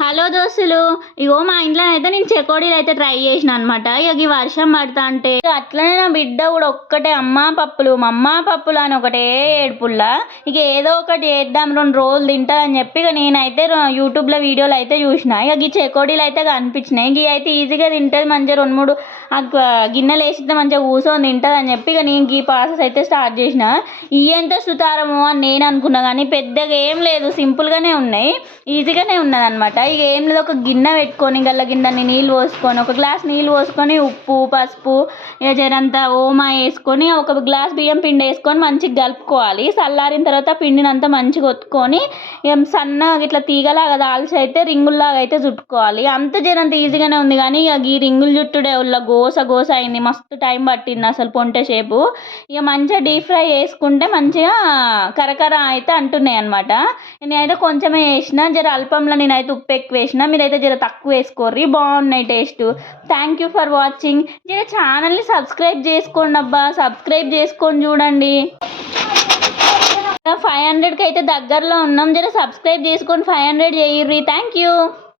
Hello దోస్తులు ఇగో మా ఇంట్లో అయితే నేను చెకోడీలు అయితే ట్రై చేసిన అనమాట ఇక ఈ వర్షం పడతా అంటే అట్లనే నా బిడ్డ కూడా ఒక్కటే అమ్మా పప్పులు మమ్మా పప్పులు అని ఒకటే ఏడుపుల్లా. ఇక ఏదో ఒకటి చేద్దాం రెండు రోజులు తింటుంది అని చెప్పి ఇక నేనైతే యూట్యూబ్లో వీడియోలు అయితే చూసిన. ఇక ఈ చెకోడీలు అయితే కనిపించినాయి. ఇవి అయితే ఈజీగా తింటుంది మంచిగా రెండు మూడు గిన్నెలు వేసితే మంచిగా కూర్చొని తింటుంది అని చెప్పి ఇక నేను ఈ ప్రాసెస్ అయితే స్టార్ట్ చేసిన. ఇవి ఎంత సుతారము అని నేను అనుకున్నా కానీ పెద్దగా ఏం లేదు. సింపుల్గానే ఉన్నాయి. ఈజీగానే ఉన్నది అనమాట ఇక ఏం లేదు. ఒక గిన్నె పెట్టుకొని గల్ల గిన్నెని నీళ్ళు పోసుకొని ఒక గ్లాస్ నీళ్ళు పోసుకొని ఉప్పు పసుపు ఇక జరంతా ఓమా వేసుకొని ఒక గ్లాస్ బియ్యం పిండి వేసుకొని మంచిగా కలుపుకోవాలి. చల్లారిన తర్వాత పిండినంతా మంచిగా ఒత్తుకొని ఏం సన్నగా ఇట్లా తీగలాగా దాల్చి అయితే రింగుల్లాగా అయితే చుట్టుకోవాలి. అంత జరంత ఈజీగానే ఉంది కానీ ఇక ఈ రింగులు చుట్టుడే ఉల్ల గోస గోస అయింది. మస్తు టైం పట్టింది అసలు పొంటే ఇక మంచిగా డీప్ ఫ్రై చేసుకుంటే మంచిగా కరకర అయితే అంటున్నాయి అనమాట నేనైతే కొంచెమే వేసిన జర అల్పంలో నేనైతే ఉప్పు ఎక్కువ వేసిన మీరైతే జర తక్కువ వేసుకోర్రి. బాగున్నాయి taste. Thank you for watching జర ఛానల్ని సబ్స్క్రైబ్ చేసుకోండి అబ్బా. సబ్స్క్రైబ్ చేసుకొని చూడండి. ఫైవ్ హండ్రెడ్కి అయితే దగ్గరలో ఉన్నాం. జర సబ్స్క్రైబ్ చేసుకొని ఫైవ్ హండ్రెడ్ చేయర్రి. Thank you